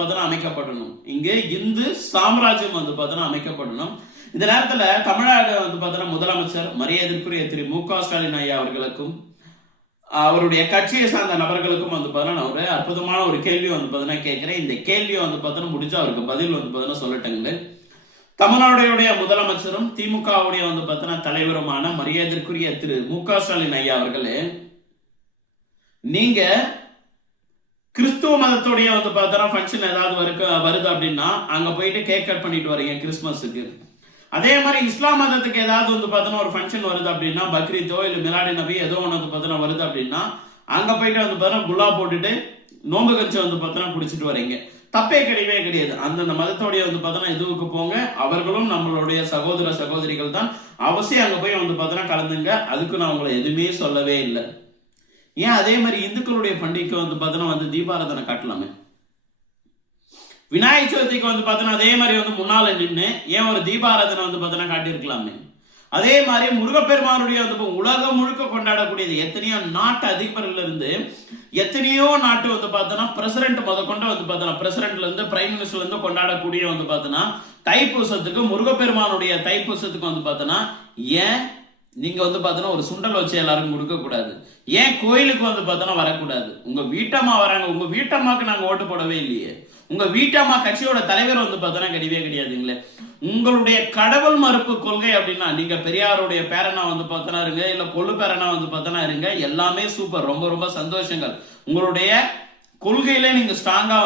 அமைக்கப்படணும். இங்கே இந்து சாம்ராஜ்யம் அமைக்கப்படணும். இந்த நேரத்துல தமிழ்நாடு முதலமைச்சர் மரியாதைக்குரிய திரு மு.க. ஸ்டாலின் ஐயா அவர்களுக்கும் அவருடைய கட்சியை சார்ந்த நபர்களுக்கும் நான் ஒரு அற்புதமான ஒரு கேள்வி கேட்கிறேன். இந்த கேள்வியை முடிஞ்சா அவருக்கு பதில் சொல்லட்டுங்க. தமிழ்நாடுடைய முதலமைச்சரும் திமுகவுடைய தலைவருமான மரியாதைக்குரிய திரு மு.க. ஸ்டாலின் ஐயா அவர்களே, நீங்க கிறிஸ்துவ மதத்துடைய ஃபங்க்ஷன் ஏதாவது வருது அப்படின்னா அங்க போயிட்டு கேக் கட் பண்ணிட்டு வரீங்க கிறிஸ்துமஸுக்கு. அதே மாதிரி இஸ்லாம் மதத்துக்கு ஏதாவது ஒரு ஃபங்க்ஷன் வருது அப்படின்னா, பக்ரீத்தோ இல்ல மிலாடி நபி ஏதோ ஒன்று வருது அப்படின்னா அங்க போயிட்டு குல்லா போட்டுட்டு நோம்பு கஞ்சி குடிச்சிட்டு வரீங்க. தப்பே கிடையவே கிடையாது. அந்தந்த மதத்தோடைய இதுவுக்கு போங்க. அவர்களும் நம்மளுடைய சகோதர சகோதரிகள் தான். அவசியம் அங்க போய் கலந்துங்க. அதுக்கு நான் உங்களை எதுவுமே சொல்லவே இல்லை. ஏன் அதே மாதிரி இந்துக்களுடைய பண்டிகைக்கு தீபாராதனை காட்டலாமே? விநாயகர் சதுர்த்திக்கு அதே மாதிரி முன்னால நின்று ஏன் ஒரு தீபாராதனை காட்டியிருக்கலாமே? அதே மாதிரி முருகப்பெருமானுடைய உலகம் முழுக்க கொண்டாடக்கூடியது எத்தனையோ நாட்டு அதிபர்கள் இருந்து எத்தனையோ நாட்டு பிரசிடென்ட் முதற்கொண்டு பிரசிடென்ட்ல இருந்து பிரைம் மினிஸ்டர்ல இருந்து கொண்டாடக்கூடிய தைப்பூசத்துக்கு முருகப்பெருமானுடைய தைப்பூசத்துக்கு ஏன் நீங்க ஒரு சுண்டல் வச்சு எல்லாருக்கும் கொடுக்க கூடாது? ஏன் கோயிலுக்கு வரக்கூடாது? உங்க வீட்டம்மா வராங்க. உங்க வீட்டம்மாக்கு நாங்க ஓட்டு போடவே இல்லையே. உங்க வீட்டம்மா கட்சியோட தலைவர் கிடையவே கிடையாதுங்களே. உங்களுடைய கடவுள் மறுப்பு கொள்கை அப்படின்னா நீங்க பெரியாருடைய பேரனா இருங்க, இல்ல கொள்ளு பேரனா இருங்க. எல்லாமே சூப்பர், ரொம்ப ரொம்ப சந்தோஷங்கள். உங்களுடைய கொள்கையில நீங்க ஸ்ட்ராங்கா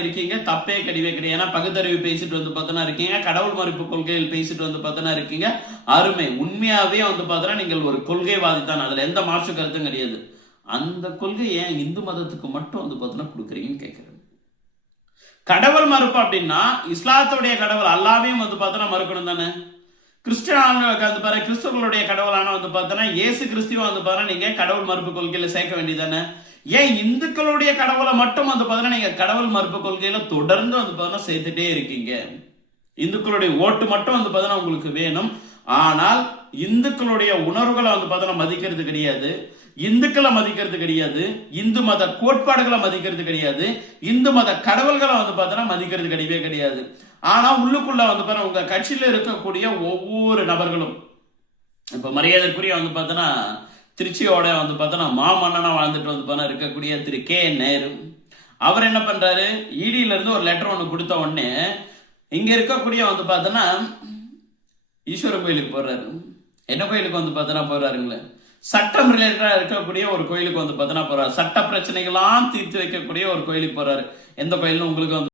இருக்கீங்க. தப்பே கிடையவே கிடையாது. ஏன்னா பகுத்தறிவு பேசிட்டு இருக்கீங்க. கடவுள் மறுப்பு கொள்கையில் பேசிட்டு இருக்கீங்க. அருமை. உண்மையாவே நீங்கள் ஒரு கொள்கைவாதி தான். அதுல எந்த மாற்று கருத்தும் கிடையாது. அந்த கொள்கை ஏன் இந்து மதத்துக்கு மட்டும் கொடுக்குறீங்கன்னு கேட்கிறேன். கடவுள் மறுப்பு அப்படின்னா இஸ்லாத்துடைய கடவுள் அல்லாவையும் மறுக்கணும் தானே? கிறிஸ்தவர்களுடைய கடவுளான இயேசு கிறிஸ்துவ நீங்க கடவுள் மறுப்பு கொள்கையில சேர்க்க வேண்டியதானே? ஏன் இந்துக்களுடைய கடவுளை மட்டும் நீங்க கடவுள் மறுப்பு கொள்கையில தொடர்ந்து சேர்த்துட்டே இருக்கீங்க? இந்துக்களுடைய ஓட்டு மட்டும் உங்களுக்கு வேணும். ஆனால் இந்துக்களுடைய உணர்வுகளை மதிக்கிறது கிடையாது. இந்துக்களை மதிக்கிறது கிடையாது. இந்து மத கோட்பாடுகளை மதிக்கிறது கிடையாது. இந்து மத கடவுள்களை மதிக்கிறது கிடையவே கிடையாது. ஆனா உள்ளுக்குள்ள உங்க கட்சியில இருக்கக்கூடிய ஒவ்வொரு நபர்களும் இப்ப மரியாதைக்குரிய திருச்சியோட மாமன்னனா வாழ்ந்துட்டு இருக்கக்கூடிய திரு கே நேரு அவர் என்ன பண்றாரு? இடியில இருந்து ஒரு லெட்டர் ஒண்ணு கொடுத்த உடனே இங்க இருக்கக்கூடிய ஈஸ்வரன் கோயிலுக்கு போறாரு. என்ன கோயிலுக்கு போறாருங்களே? சட்டம் ரிலேட்டடா இருக்கக்கூடிய ஒரு கோயிலுக்கு போறாரு. சட்ட பிரச்சனைகளாம் தீர்த்து வைக்கக்கூடிய ஒரு கோயிலுக்கு போறாரு. எந்த கோயில்னு உங்களுக்கு